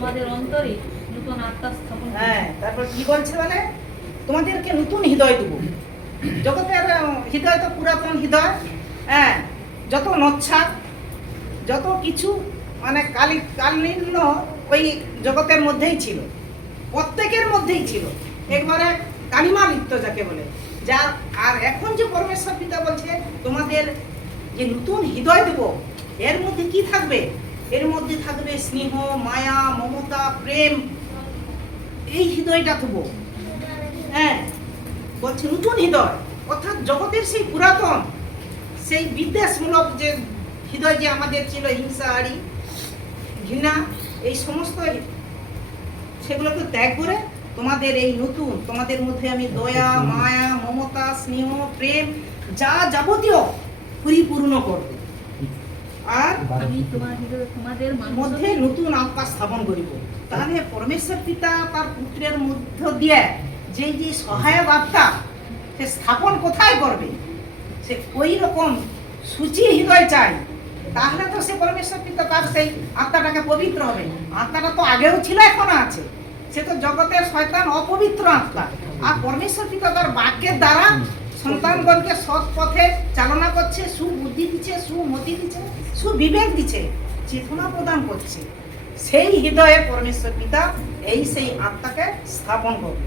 তোমাদের অন্তরে নতুন আত্মা স্থাপন করব। হ্যাঁ, তারপর কি বলছে বলে তোমাদেরকে নতুন হৃদয় দেবো। জগতের হৃদয় তো পুরাতন হৃদয়। হ্যাঁ, যত নচ্ছা যত কিছু মানে কালীন ওই জগতের মধ্যেই ছিল, প্রত্যেকের মধ্যেই ছিল, একবারে কালিমা লিপ্ত যাকে বলে। যা আর এখন যে পরমেশ্বর পিতা বলছে তোমাদের যে নতুন হৃদয় দেবো, এর মধ্যে কি থাকবে? এর মধ্যে থাকবে স্নেহ, মায়া, মমতা, প্রেম। এই হৃদয়টা দেবো। হ্যাঁ, বলছে নতুন হৃদয়, অর্থাৎ জগতের সেই পুরাতন সেই বিদ্বেষমূলক যে হৃদয় যে আমাদের ছিল, হিংসা, আড়ি, ঘৃণা, এই সমস্ত সেগুলোকে ত্যাগ করে তোমাদের এই নতুন, তোমাদের মধ্যে আমি দয়া, মায়া, মমতা, স্নেহ, প্রেম যা যাবতীয় পরিপূর্ণ করব। আর আমি তোমাদের মধ্যে নতুন আত্মা স্থাপন করিব। তাহলে পরমেশ্বর পিতা তার পুত্রের মধ্য দিয়ে যে যে সহায়ক আত্মা সে স্থাপন কোথায় করবে? সে ওই রকম সূচি হৃদয় চাই। তাহলে তো সে পরমেশ্বর পিতা তার সেই আত্মাটাকে পবিত্র হবে। আত্মাটা তো আগেও ছিল, এখনো আছে। সে তো জগতের শয়তান অপবিত্র আত্মা। আর পরমেশ্বর পিতা তার বাক্যের দ্বারা সন্তানগণকে সৎ পথে চালনা করছে, সুবুদ্ধি দিচ্ছে, সুমতি দিচ্ছে, সুবিবেক দিচ্ছে, চেতনা প্রদান করছে। সেই হৃদয়ে পরমেশ্বর পিতা এই সেই আত্মাকে স্থাপন করবে।